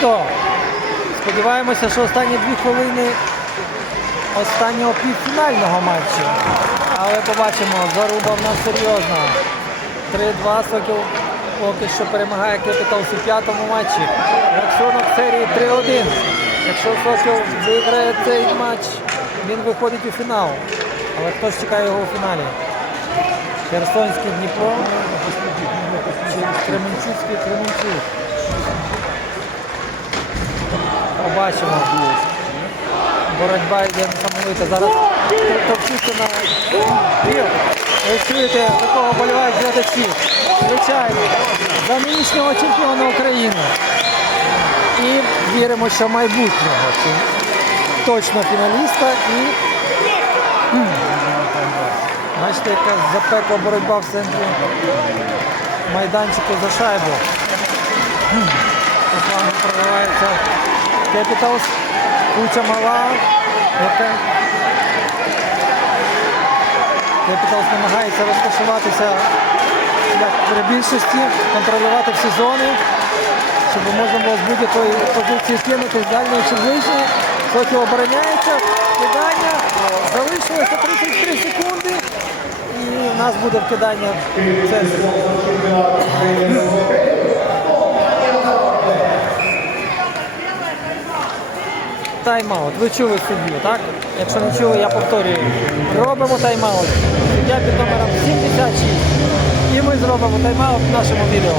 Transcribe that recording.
що, сподіваємося, що останні дві хвилини останнього півфінального матчу. Але побачимо, заруба в нас серйозна. 3-2 Сокіл поки що перемагає Кепіталс у п'ятому матчі. Рахунок серії 3-1. Якщо Сокіл виграє цей матч, він виходить у фінал. Але хто ж чекає його у фіналі? Херсонський Дніпро Кременчуцький Кременчук. Побачимо. Боротьба йде несамовита. Зараз товчуться на. Ви чуєте, такого болівають глядачі. Звичайно, за нинішнього чемпіона України. І віримо, що майбутнього. Точно фіналіста і бачите, яка запекла боротьба в центрі майданчику за шайбу. Руслан проривається Кепіталс. Куча мала. Кепіталс намагається розташуватися як при більшості, контролювати всі зони, щоб можна було з будь-якої позиції кинути з дальньої чи ближньої. Соті обороняється, кидання, залишилося 33 секунди. І у нас буде вкидання в центрі. Тайм-аут. Ви чули суддю, так? Якщо не чули, я повторюю. Робимо тайм-аут. Суддя під номером 76. І ми зробимо тайм-аут в нашому відео.